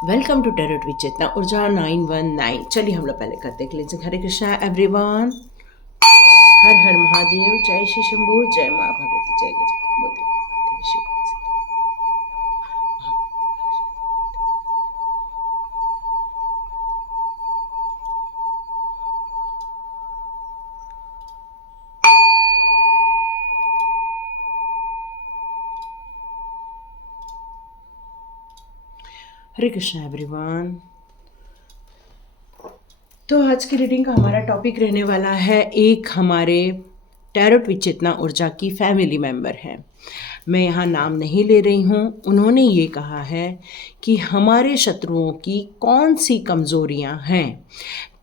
Welcome to टेरट with चेतना ऊर्जा 919। चलिए हम लोग पहले करते हैं क्लिनजिंग। हरे कृष्णा एवरीवन, हर हर महादेव, जय श्री शंभू, जय माँ भगवती, जय गजानन महादेव शिव। हरे कृष्णा एवरीवन। तो आज की रीडिंग का हमारा टॉपिक रहने वाला है, एक हमारे टैरोट विद चेतना ऊर्जा की फैमिली मेंबर है। मैं यहाँ नाम नहीं ले रही हूँ। उन्होंने ये कहा है कि हमारे शत्रुओं की कौन सी कमज़ोरियाँ हैं।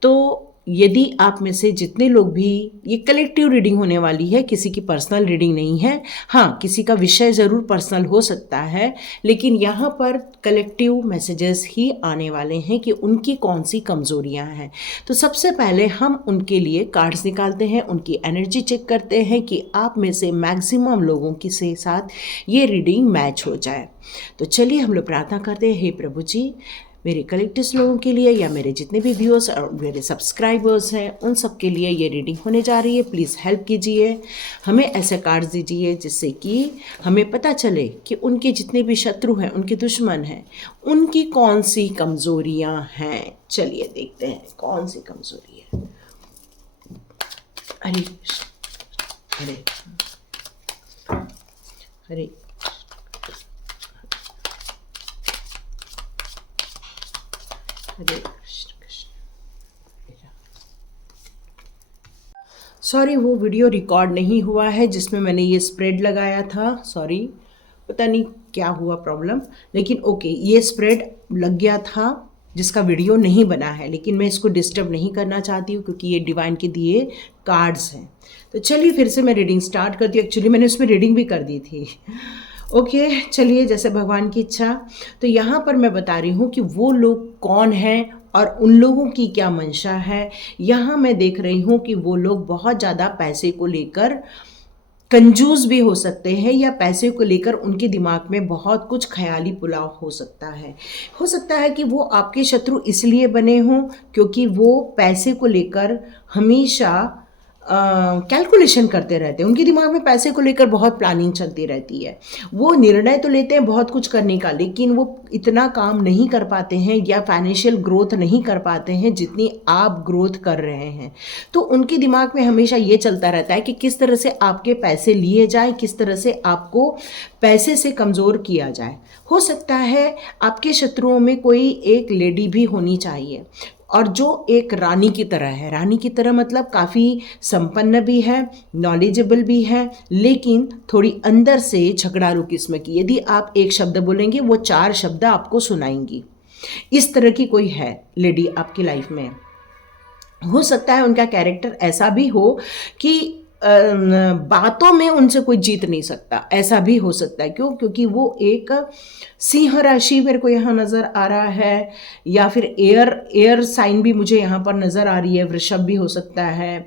तो यदि आप में से जितने लोग भी, ये कलेक्टिव रीडिंग होने वाली है, किसी की पर्सनल रीडिंग नहीं है। हाँ, किसी का विषय ज़रूर पर्सनल हो सकता है, लेकिन यहाँ पर कलेक्टिव मैसेजेस ही आने वाले हैं कि उनकी कौन सी कमज़ोरियाँ हैं। तो सबसे पहले हम उनके लिए कार्ड्स निकालते हैं, उनकी एनर्जी चेक करते हैं कि आप में से मैक्सिमम लोगों के साथ ये रीडिंग मैच हो जाए। तो चलिए हम लोग प्रार्थना करते हैं। हे प्रभु जी, मेरे कलेक्टिव्स लोगों के लिए या मेरे जितने भी व्यूअर्स और मेरे सब्सक्राइबर्स हैं, उन सब के लिए ये रीडिंग होने जा रही है। प्लीज़ हेल्प कीजिए, हमें ऐसे कार्ड्स दीजिए जिससे कि हमें पता चले कि उनके जितने भी शत्रु हैं, उनके दुश्मन हैं, उनकी कौन सी कमज़ोरियाँ हैं। चलिए देखते हैं कौन सी कमज़ोरी है। हरे हरे हरे हरे कृष्ण कृष्ण। सॉरी, वो वीडियो रिकॉर्ड नहीं हुआ है जिसमें मैंने ये स्प्रेड लगाया था। सॉरी, पता नहीं क्या हुआ प्रॉब्लम, लेकिन ओके, ये स्प्रेड लग गया था जिसका वीडियो नहीं बना है, लेकिन मैं इसको डिस्टर्ब नहीं करना चाहती हूँ क्योंकि ये डिवाइन के दिए कार्ड्स हैं। तो चलिए फिर से मैं रीडिंग स्टार्ट करती हूँ। एक्चुअली मैंने उसमें रीडिंग भी कर दी थी। ओके, चलिए जैसे भगवान की इच्छा। तो यहाँ पर मैं बता रही हूँ कि वो लोग कौन हैं और उन लोगों की क्या मंशा है। यहाँ मैं देख रही हूँ कि वो लोग बहुत ज़्यादा पैसे को लेकर कंजूस भी हो सकते हैं, या पैसे को लेकर उनके दिमाग में बहुत कुछ ख्याली पुलाव हो सकता है कि वो आपके शत्रु इसलिए बने हों क्योंकि वो पैसे को लेकर हमेशा कैलकुलेशन करते रहते हैं। उनके दिमाग में पैसे को लेकर बहुत प्लानिंग चलती रहती है। वो निर्णय तो लेते हैं बहुत कुछ करने का, लेकिन वो इतना काम नहीं कर पाते हैं या फाइनेंशियल ग्रोथ नहीं कर पाते हैं जितनी आप ग्रोथ कर रहे हैं। तो उनके दिमाग में हमेशा ये चलता रहता है कि किस तरह से आपके पैसे लिए जाए, किस तरह से आपको पैसे से कमज़ोर किया जाए। हो सकता है आपके शत्रुओं में कोई एक लेडी भी होनी चाहिए, और जो एक रानी की तरह है। रानी की तरह मतलब काफ़ी संपन्न भी है, नॉलेजेबल भी है, लेकिन थोड़ी अंदर से झगड़ालू किस्म की। यदि आप एक शब्द बोलेंगे, वो 4 शब्द आपको सुनाएंगी। इस तरह की कोई है लेडी आपकी लाइफ में। हो सकता है उनका कैरेक्टर ऐसा भी हो कि बातों में उनसे कोई जीत नहीं सकता, ऐसा भी हो सकता है। क्यों? क्योंकि वो एक सिंह राशि मेरे को यहाँ नज़र आ रहा है, या फिर एयर साइन भी मुझे यहाँ पर नज़र आ रही है। वृषभ भी हो सकता है।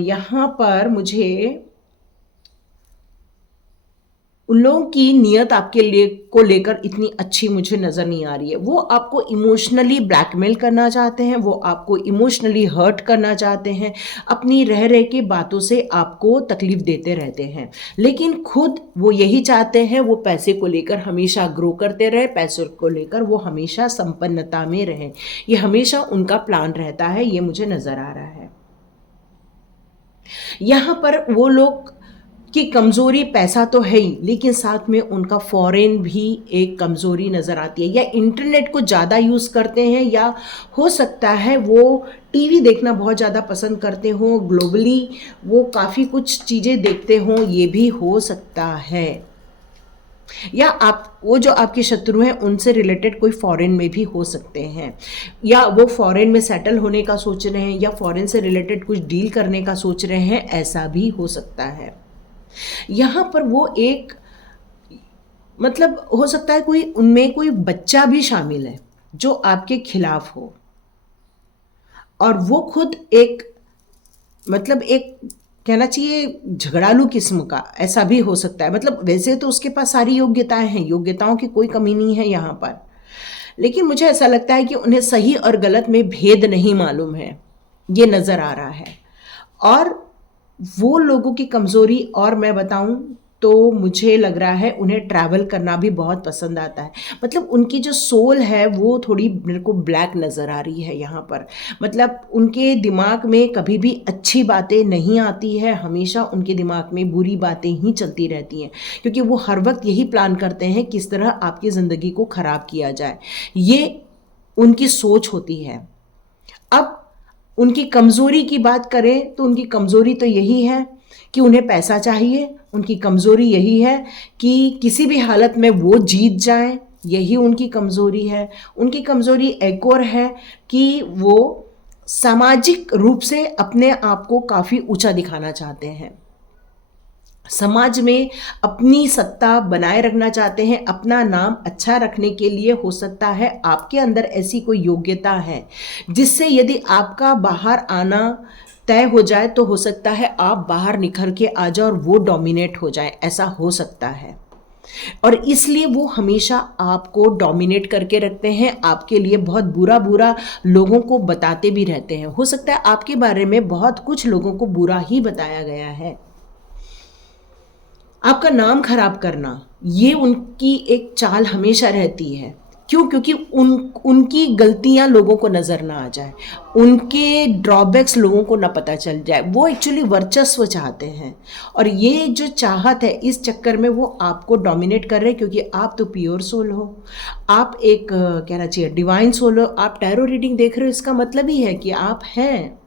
यहाँ पर मुझे उन लोगों की नीयत आपके लिए को लेकर इतनी अच्छी मुझे नज़र नहीं आ रही है। वो आपको इमोशनली ब्लैकमेल करना चाहते हैं, वो आपको इमोशनली हर्ट करना चाहते हैं, अपनी रह रह के बातों से आपको तकलीफ देते रहते हैं, लेकिन खुद वो यही चाहते हैं, वो पैसे को लेकर हमेशा ग्रो करते रहे, पैसों को लेकर वो हमेशा संपन्नता में रहे। ये हमेशा उनका प्लान रहता है, ये मुझे नज़र आ रहा है। यहाँ पर वो लोग कि कमज़ोरी पैसा तो है ही, लेकिन साथ में उनका फॉरेन भी एक कमज़ोरी नज़र आती है। या इंटरनेट को ज़्यादा यूज़ करते हैं, या हो सकता है वो टीवी देखना बहुत ज़्यादा पसंद करते हों, ग्लोबली वो काफ़ी कुछ चीज़ें देखते हों, ये भी हो सकता है। या आप वो जो आपके शत्रु हैं उनसे रिलेटेड कोई फॉरेन में भी हो सकते हैं, या वो फॉरेन में सेटल होने का सोच रहे हैं, या फॉरेन से रिलेटेड कुछ डील करने का सोच रहे हैं, ऐसा भी हो सकता है। यहाँ पर वो एक मतलब हो सकता है कोई उनमें कोई बच्चा भी शामिल है जो आपके खिलाफ हो, और वो खुद एक मतलब एक कहना चाहिए झगड़ालू किस्म का, ऐसा भी हो सकता है। मतलब वैसे तो उसके पास सारी योग्यताएं हैं, योग्यताओं की कोई कमी नहीं है यहाँ पर, लेकिन मुझे ऐसा लगता है कि उन्हें सही और गलत में भेद नहीं मालूम है, ये नज़र आ रहा है। और वो लोगों की कमज़ोरी, और मैं बताऊं तो मुझे लग रहा है उन्हें ट्रैवल करना भी बहुत पसंद आता है। मतलब उनकी जो सोल है वो थोड़ी मेरे को ब्लैक नज़र आ रही है यहाँ पर। मतलब उनके दिमाग में कभी भी अच्छी बातें नहीं आती है, हमेशा उनके दिमाग में बुरी बातें ही चलती रहती हैं, क्योंकि वो हर वक्त यही प्लान करते हैं किस तरह आपकी ज़िंदगी को ख़राब किया जाए। ये उनकी सोच होती है। अब उनकी कमज़ोरी की बात करें तो उनकी कमज़ोरी तो यही है कि उन्हें पैसा चाहिए। उनकी कमज़ोरी यही है कि किसी भी हालत में वो जीत जाएं, यही उनकी कमज़ोरी है। उनकी कमज़ोरी एक और है कि वो सामाजिक रूप से अपने आप को काफ़ी ऊंचा दिखाना चाहते हैं, समाज में अपनी सत्ता बनाए रखना चाहते हैं, अपना नाम अच्छा रखने के लिए। हो सकता है आपके अंदर ऐसी कोई योग्यता है जिससे यदि आपका बाहर आना तय हो जाए तो हो सकता है आप बाहर निखर के आ जाओ और वो डोमिनेट हो जाए, ऐसा हो सकता है। और इसलिए वो हमेशा आपको डोमिनेट करके रखते हैं, आपके लिए बहुत बुरा बुरा लोगों को बताते भी रहते हैं। हो सकता है आपके बारे में बहुत कुछ लोगों को बुरा ही बताया गया है। आपका नाम खराब करना, ये उनकी एक चाल हमेशा रहती है। क्यों? क्योंकि उनकी गलतियां लोगों को नज़र ना आ जाए, उनके ड्रॉबैक्स लोगों को ना पता चल जाए। वो एक्चुअली वर्चस्व चाहते हैं, और ये जो चाहत है इस चक्कर में वो आपको डोमिनेट कर रहे हैं, क्योंकि आप तो प्योर सोल हो, आप एक कहना चाहिए डिवाइन सोल हो। आप टैरो रीडिंग देख रहे हो, इसका मतलब ही है कि आप हैं।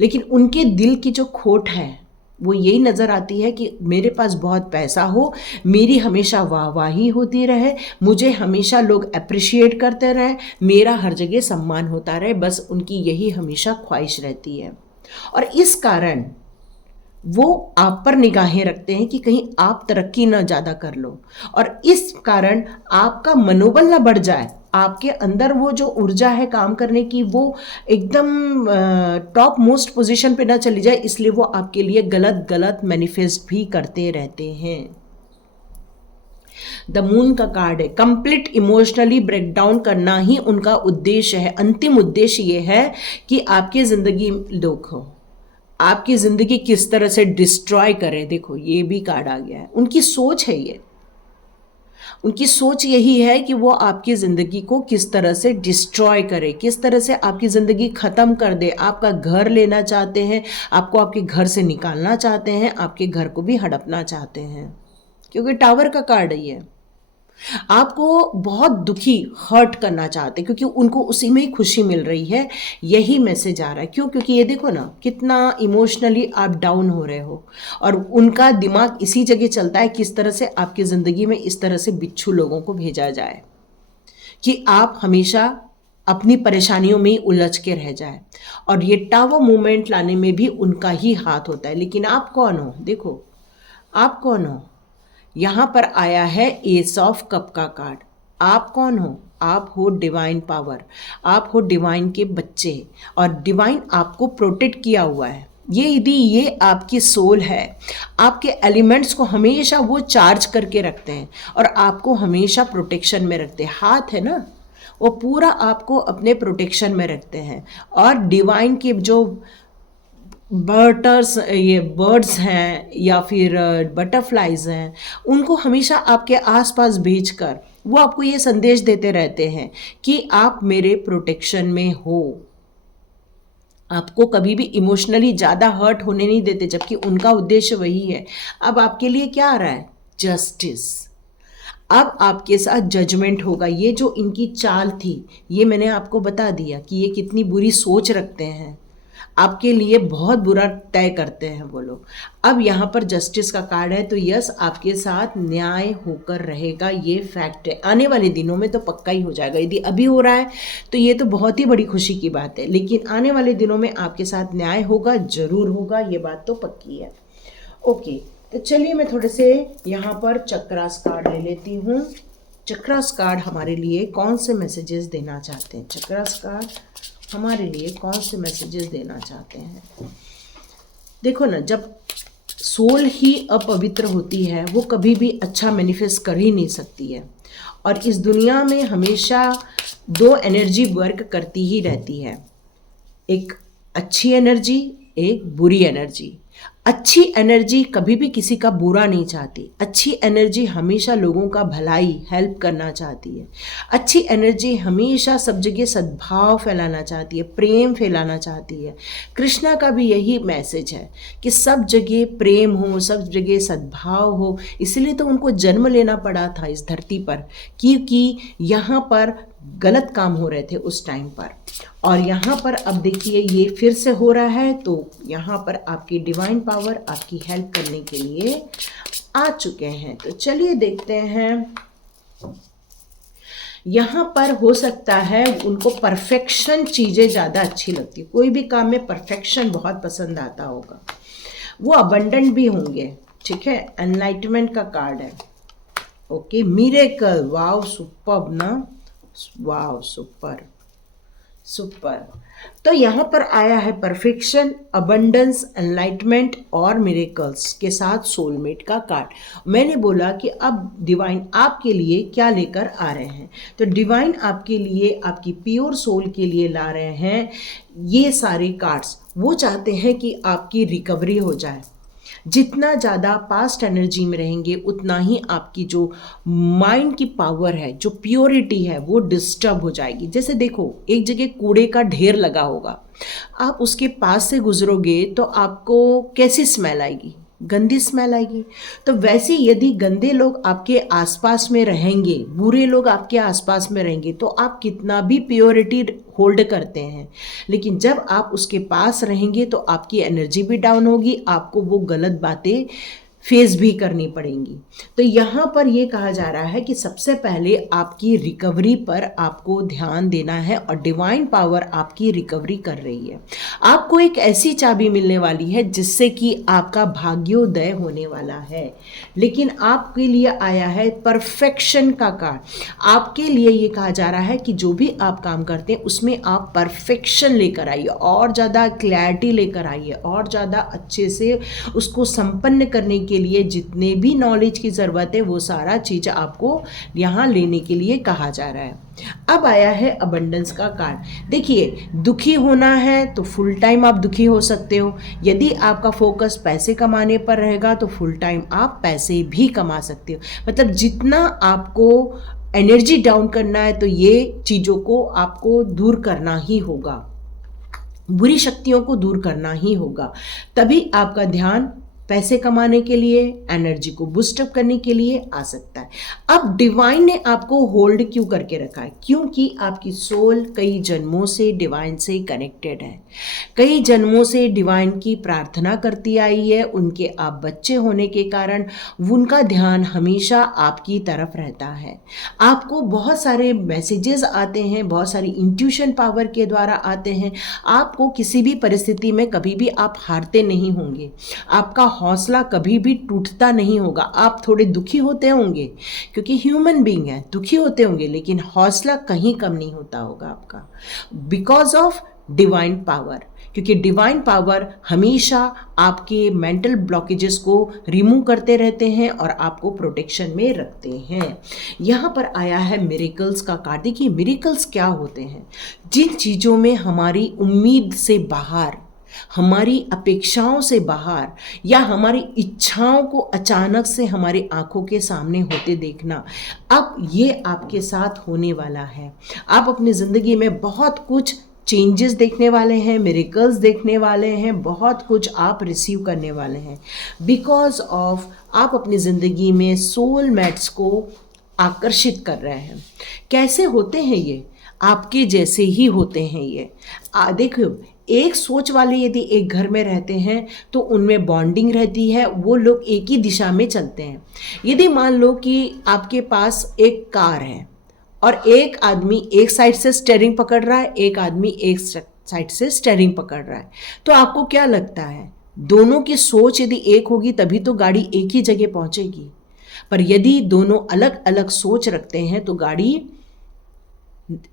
लेकिन उनके दिल की जो खोट है वो यही नज़र आती है कि मेरे पास बहुत पैसा हो, मेरी हमेशा वाहवाही होती रहे, मुझे हमेशा लोग अप्रिशिएट करते रहे, मेरा हर जगह सम्मान होता रहे। बस उनकी यही हमेशा ख्वाहिश रहती है, और इस कारण वो आप पर निगाहें रखते हैं कि कहीं आप तरक्की ना ज़्यादा कर लो, और इस कारण आपका मनोबल ना बढ़ जाए, आपके अंदर वो जो ऊर्जा है काम करने की वो एकदम टॉप मोस्ट पोजीशन पे ना चली जाए। इसलिए वो आपके लिए गलत गलत मैनिफेस्ट भी करते रहते हैं। द मून का कार्ड है, कंप्लीट इमोशनली ब्रेकडाउन करना ही उनका उद्देश्य है। अंतिम उद्देश्य ये है कि आपकी ज़िंदगी देखो, आपकी ज़िंदगी किस तरह से डिस्ट्रॉय करें। देखो ये भी कार्ड आ गया है, उनकी सोच है ये, उनकी सोच यही है कि वो आपकी ज़िंदगी को किस तरह से डिस्ट्रॉय करे, किस तरह से आपकी ज़िंदगी ख़त्म कर दे। आपका घर लेना चाहते हैं, आपको आपके घर से निकालना चाहते हैं, आपके घर को भी हड़पना चाहते हैं, क्योंकि टावर का कार्ड है ये। आपको बहुत दुखी हर्ट करना चाहते हैं, क्योंकि उनको उसी में ही खुशी मिल रही है, यही मैसेज आ रहा है। क्यों? क्योंकि ये देखो ना कितना इमोशनली आप डाउन हो रहे हो, और उनका दिमाग इसी जगह चलता है किस तरह से आपकी ज़िंदगी में इस तरह से बिच्छू लोगों को भेजा जाए कि आप हमेशा अपनी परेशानियों में ही उलझ के रह जाए। और ये टावर मूवमेंट लाने में भी उनका ही हाथ होता है। लेकिन आप कौन हो? देखो आप कौन हो? यहाँ पर आया है एस ऑफ कप का कार्ड। आप कौन हो? आप हो डिवाइन पावर, आप हो डिवाइन के बच्चे, और डिवाइन आपको प्रोटेक्ट किया हुआ है। यदि ये आपकी सोल है, आपके एलिमेंट्स को हमेशा वो चार्ज करके रखते हैं और आपको हमेशा प्रोटेक्शन में रखते हैं। हाथ है ना, वो पूरा आपको अपने प्रोटेक्शन में रखते हैं। और डिवाइन के जो ये बर्ड्स हैं या फिर बटरफ्लाइज हैं, उनको हमेशा आपके आसपास भेजकर वो आपको ये संदेश देते रहते हैं कि आप मेरे प्रोटेक्शन में हो। आपको कभी भी इमोशनली ज़्यादा हर्ट होने नहीं देते, जबकि उनका उद्देश्य वही है। अब आपके लिए क्या आ रहा है? जस्टिस। अब आपके साथ जजमेंट होगा। ये जो इनकी चाल थी, ये मैंने आपको बता दिया कि ये कितनी बुरी सोच रखते हैं, आपके लिए बहुत बुरा तय करते हैं वो लोग। अब यहाँ पर जस्टिस का कार्ड है, तो यस आपके साथ न्याय होकर रहेगा, ये फैक्ट है। आने वाले दिनों में तो पक्का ही हो जाएगा। यदि अभी हो रहा है तो ये तो बहुत ही बड़ी खुशी की बात है, लेकिन आने वाले दिनों में आपके साथ न्याय होगा, ज़रूर होगा, ये बात तो पक्की है। ओके, तो चलिए मैं थोड़े से यहाँ पर चक्रास कार्ड ले लेती हूँ। चक्रास कार्ड हमारे लिए कौन से मैसेजेस देना चाहते हैं? चक्रास कार्ड हमारे लिए कौन से मैसेजेस देना चाहते हैं? देखो ना, जब सोल ही अपवित्र होती है वो कभी भी अच्छा मैनिफेस्ट कर ही नहीं सकती है। और इस दुनिया में हमेशा दो एनर्जी वर्क करती ही रहती है, एक अच्छी एनर्जी, एक बुरी एनर्जी। अच्छी एनर्जी कभी भी किसी का बुरा नहीं चाहती। अच्छी एनर्जी हमेशा लोगों का भलाई, हेल्प करना चाहती है। अच्छी एनर्जी हमेशा सब जगह सद्भाव फैलाना चाहती है, प्रेम फैलाना चाहती है। कृष्णा का भी यही मैसेज है कि सब जगह प्रेम हो, सब जगह सद्भाव हो। इसलिए तो उनको जन्म लेना पड़ा था इस धरती पर, क्योंकि यहाँ पर गलत काम हो रहे थे उस टाइम पर। और यहाँ पर अब देखिए ये फिर से हो रहा है, तो यहाँ पर आपकी डिवाइन पावर आपकी हेल्प करने के लिए आ चुके हैं। तो चलिए देखते हैं। यहाँ पर हो सकता है उनको परफेक्शन चीज़ें ज़्यादा अच्छी लगती, कोई भी काम में परफेक्शन बहुत पसंद आता होगा। वो अबंडेंट भी होंगे, ठीक है। एनलाइटमेंट का कार्ड है, ओके। मिरेकल, वाव सुपर्ब ना, वाव सुपर सुपर। तो यहाँ पर आया है परफेक्शन, अबंडेंस, एनलाइटमेंट और मिरेकल्स के साथ सोलमेट का कार्ड। मैंने बोला कि अब डिवाइन आपके लिए क्या लेकर आ रहे हैं, तो डिवाइन आपके लिए, आपकी प्योर सोल के लिए ला रहे हैं ये सारे कार्ड्स। वो चाहते हैं कि आपकी रिकवरी हो जाए। जितना ज़्यादा पास्ट एनर्जी में रहेंगे उतना ही आपकी जो माइंड की पावर है, जो प्योरिटी है, वो डिस्टर्ब हो जाएगी। जैसे देखो, एक जगह कूड़े का ढेर लगा होगा, आप उसके पास से गुजरोगे तो आपको कैसी स्मेल आएगी? गंदी स्मेल आएगी। तो वैसे यदि गंदे लोग आपके आसपास में रहेंगे, बुरे लोग आपके आसपास में रहेंगे, तो आप कितना भी प्योरिटी होल्ड करते हैं, लेकिन जब आप उसके पास रहेंगे तो आपकी एनर्जी भी डाउन होगी, आपको वो गलत बातें फेस भी करनी पड़ेंगी। तो यहाँ पर ये कहा जा रहा है कि सबसे पहले आपकी रिकवरी पर आपको ध्यान देना है, और डिवाइन पावर आपकी रिकवरी कर रही है। आपको एक ऐसी चाबी मिलने वाली है जिससे कि आपका भाग्योदय होने वाला है। लेकिन आपके लिए आया है परफेक्शन का कार्ड। आपके लिए ये कहा जा रहा है कि जो भी आप काम करते हैं उसमें आप परफेक्शन लेकर आइए, और ज़्यादा क्लैरिटी लेकर आइए, और ज़्यादा अच्छे से उसको संपन्न करने के लिए जितने भी नॉलेज की ज़रूरत है वो सारा चीज़ आपको यहाँ लेने के लिए कहा जा रहा है। अब आया है अबंडेंस का कार्ड। देखिए, दुखी होना है तो फुल टाइम आप दुखी हो सकते हो। यदि आपका फोकस पैसे कमाने पर रहेगा तो फुल टाइम आप पैसे भी कमा सकते हो। मतलब जितना आपको एनर्जी डाउन करना है तो ये चीज़ों को आपको दूर करना ही होगा, बुरी शक्तियों को दूर करना ही होगा। तभी आपका ध्यान पैसे कमाने के लिए, एनर्जी को बूस्टअप करने के लिए आ सकता है। अब डिवाइन ने आपको होल्ड क्यों करके रखा है? क्योंकि आपकी सोल कई जन्मों से डिवाइन से कनेक्टेड है, कई जन्मों से डिवाइन की प्रार्थना करती आई है। उनके आप बच्चे होने के कारण उनका ध्यान हमेशा आपकी तरफ रहता है। आपको बहुत सारे मैसेजेस आते हैं, बहुत सारी इंट्यूशन पावर के द्वारा आते हैं। आपको किसी भी परिस्थिति में कभी भी आप हारते नहीं होंगे, आपका हौसला कभी भी टूटता नहीं होगा। आप थोड़े दुखी होते होंगे क्योंकि ह्यूमन बीइंग है, दुखी होते होंगे, लेकिन हौसला कहीं कम नहीं होता होगा आपका, बिकॉज ऑफ डिवाइन पावर। क्योंकि डिवाइन पावर हमेशा आपके मेंटल ब्लॉकेजेस को रिमूव करते रहते हैं और आपको प्रोटेक्शन में रखते हैं। यहाँ पर आया है मिरेकल्स का कार्ड। देखिए, मिरेकल्स क्या होते हैं? जिन चीज़ों में हमारी उम्मीद से बाहर, हमारी अपेक्षाओं से बाहर, या हमारी इच्छाओं को अचानक से हमारी आंखों के सामने होते देखना, अब ये आपके साथ होने वाला है। आप अपनी ज़िंदगी में बहुत कुछ चेंजेस देखने वाले हैं, मिरेकल्स देखने वाले हैं, बहुत कुछ आप रिसीव करने वाले हैं, बिकॉज ऑफ आप अपनी ज़िंदगी में सोलमेट्स को आकर्षित कर रहे हैं। कैसे होते हैं ये? आपके जैसे ही होते हैं ये। देखो, एक सोच वाले यदि एक घर में रहते हैं तो उनमें बॉन्डिंग रहती है, वो लोग एक ही दिशा में चलते हैं। यदि मान लो कि आपके पास एक कार है और एक आदमी एक साइड से स्टीयरिंग पकड़ रहा है, एक आदमी एक साइड से स्टीयरिंग पकड़ रहा है, तो आपको क्या लगता है? दोनों की सोच यदि एक होगी तभी तो गाड़ी एक ही जगह पहुंचेगी। पर यदि दोनों अलग अलग सोच रखते हैं तो गाड़ी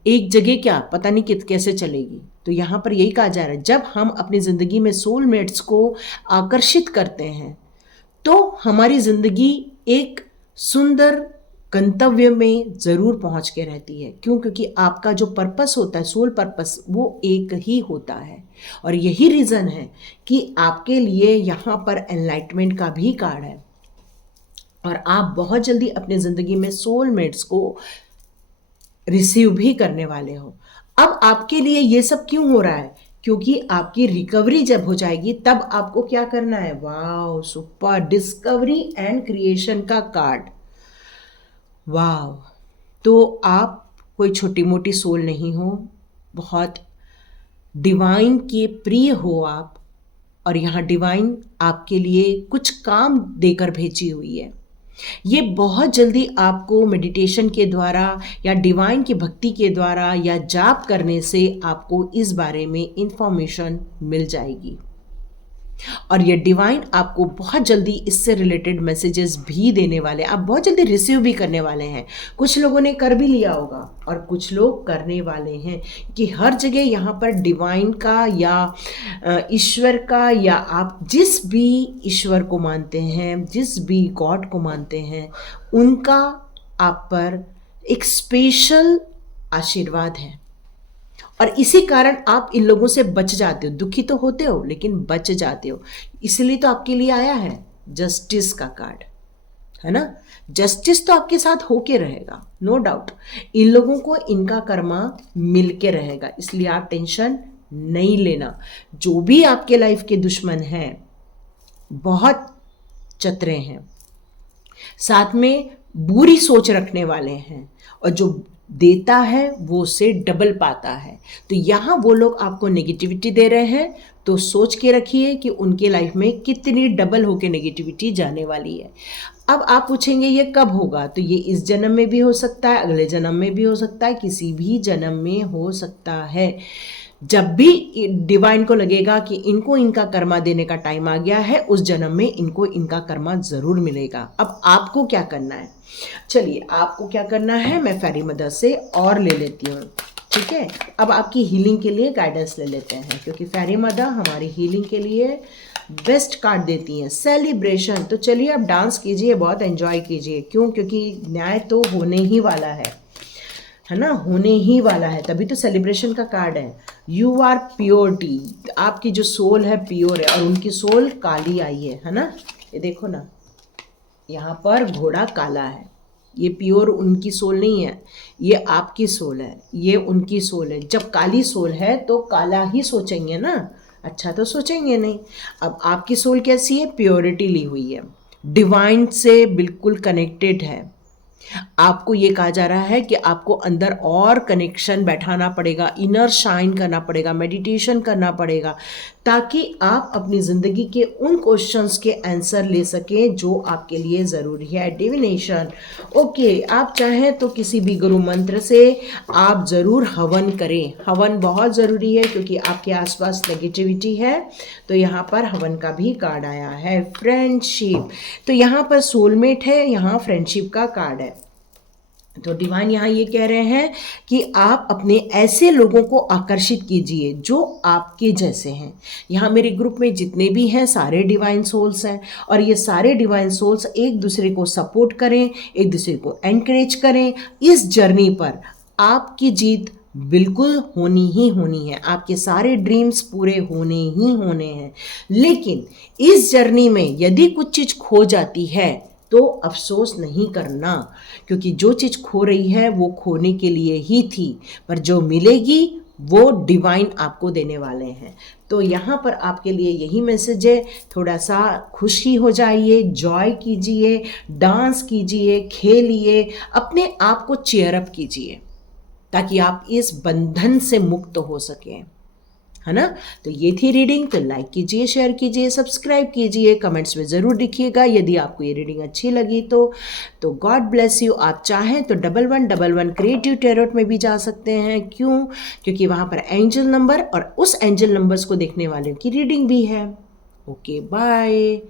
एक जगह क्या पता नहीं कैसे चलेगी। तो यहाँ पर यही कहा जा रहा है, जब हम अपनी ज़िंदगी में सोलमेट्स को आकर्षित करते हैं तो हमारी ज़िंदगी एक सुंदर गंतव्य में ज़रूर पहुंच के रहती है। क्यों? क्योंकि आपका जो पर्पस होता है, सोल पर्पस, वो एक ही होता है। और यही रीज़न है कि आपके लिए यहाँ पर एनलाइटमेंट का भी कार्ड है और आप बहुत जल्दी अपने ज़िंदगी में सोलमेट्स को रिसीव भी करने वाले हो। अब आपके लिए ये सब क्यों हो रहा है? क्योंकि आपकी रिकवरी जब हो जाएगी तब आपको क्या करना है? Wow, super! Discovery and creation का कार्ड। वाह! तो आप कोई छोटी मोटी सोल नहीं हो, बहुत डिवाइन के प्रिय हो आप। और यहाँ डिवाइन आपके लिए कुछ काम देकर भेजी हुई है। ये बहुत जल्दी आपको मेडिटेशन के द्वारा या डिवाइन की भक्ति के द्वारा या जाप करने से आपको इस बारे में इंफॉर्मेशन मिल जाएगी। और ये डिवाइन आपको बहुत जल्दी इससे रिलेटेड मैसेजेस भी देने वाले हैं, आप बहुत जल्दी रिसीव भी करने वाले हैं। कुछ लोगों ने कर भी लिया होगा और कुछ लोग करने वाले हैं कि हर जगह यहाँ पर डिवाइन का या ईश्वर का, या आप जिस भी ईश्वर को मानते हैं, जिस भी गॉड को मानते हैं, उनका आप पर एक स्पेशल आशीर्वाद है। और इसी कारण आप इन लोगों से बच जाते हो। दुखी तो होते हो लेकिन बच जाते हो। इसलिए तो आपके लिए आया है जस्टिस का कार्ड, है ना। जस्टिस तो आपके साथ होके रहेगा, नो डाउट। इन लोगों को इनका कर्मा मिल के रहेगा, इसलिए आप टेंशन नहीं लेना। जो भी आपके लाइफ के दुश्मन हैं बहुत चतुरे हैं, साथ में बुरी सोच रखने वाले हैं, और जो देता है वो उससे डबल पाता है। तो यहाँ वो लोग आपको नेगेटिविटी दे रहे हैं, तो सोच के रखिए कि उनके लाइफ में कितनी डबल होके नेगेटिविटी जाने वाली है। अब आप पूछेंगे ये कब होगा? तो ये इस जन्म में भी हो सकता है, अगले जन्म में भी हो सकता है, किसी भी जन्म में हो सकता है। जब भी डिवाइन को लगेगा कि इनको इनका कर्मा देने का टाइम आ गया है, उस जन्म में इनको इनका कर्मा ज़रूर मिलेगा। अब आपको क्या करना है? चलिए, आपको क्या करना है, मैं फेरी मदर से और ले लेती हूँ, ठीक है। अब आपकी हीलिंग के लिए गाइडेंस ले लेते हैं, क्योंकि फेरी मदर हमारी हीलिंग के लिए बेस्ट कार्ड देती हैं। सेलिब्रेशन, तो चलिए अब डांस कीजिए, बहुत एंजॉय कीजिए। क्यों? क्योंकि न्याय तो होने ही वाला है ना, होने ही वाला है, तभी तो सेलिब्रेशन का कार्ड है। यू आर प्योरिटी, आपकी जो सोल है प्योर है, और उनकी सोल काली आई है ना। ये देखो ना, यहाँ पर घोड़ा काला है, ये प्योर उनकी सोल नहीं है, ये आपकी सोल है, ये उनकी सोल है। जब काली सोल है तो काला ही सोचेंगे ना, अच्छा तो सोचेंगे नहीं। अब आपकी सोल कैसी है? प्योरिटी ली हुई है, डिवाइन से बिल्कुल कनेक्टेड है। आपको ये कहा जा रहा है कि आपको अंदर और कनेक्शन बैठाना पड़ेगा, इनर शाइन करना पड़ेगा, मेडिटेशन करना पड़ेगा, ताकि आप अपनी ज़िंदगी के उन क्वेश्चंस के आंसर ले सकें जो आपके लिए ज़रूरी है। डिविनेशन, ओके, आप चाहें तो किसी भी गुरु मंत्र से आप ज़रूर हवन करें। हवन बहुत ज़रूरी है क्योंकि आपके आसपास नेगेटिविटी है, तो यहाँ पर हवन का भी कार्ड आया है। फ्रेंडशिप, तो यहाँ पर सोलमेट है, यहाँ फ्रेंडशिप का कार्ड है। तो डिवाइन यहाँ ये कह रहे हैं कि आप अपने ऐसे लोगों को आकर्षित कीजिए जो आपके जैसे हैं। यहाँ मेरे ग्रुप में जितने भी हैं सारे डिवाइन सोल्स हैं, और ये सारे डिवाइन सोल्स एक दूसरे को सपोर्ट करें, एक दूसरे को एनकरेज करें। इस जर्नी पर आपकी जीत बिल्कुल होनी ही होनी है, आपके सारे ड्रीम्स पूरे होने ही होने हैं। लेकिन इस जर्नी में यदि कुछ चीज़ खो जाती है तो अफसोस नहीं करना, क्योंकि जो चीज़ खो रही है वो खोने के लिए ही थी, पर जो मिलेगी वो डिवाइन आपको देने वाले हैं। तो यहाँ पर आपके लिए यही मैसेज है, थोड़ा सा खुशी हो जाइए, जॉय कीजिए, डांस कीजिए, खेलिए, अपने आप को चीयर अप कीजिए, ताकि आप इस बंधन से मुक्त हो सकें, है ना। तो ये थी रीडिंग, तो लाइक कीजिए, शेयर कीजिए, सब्सक्राइब कीजिए, कमेंट्स में ज़रूर लिखिएगा यदि आपको ये रीडिंग अच्छी लगी तो गॉड ब्लेस यू। आप चाहें तो 1111 क्रिएटिव टैरोट में भी जा सकते हैं। क्यों? क्योंकि वहाँ पर एंजल नंबर और उस एंजल नंबर्स को देखने वालों की रीडिंग भी है। Okay, bye.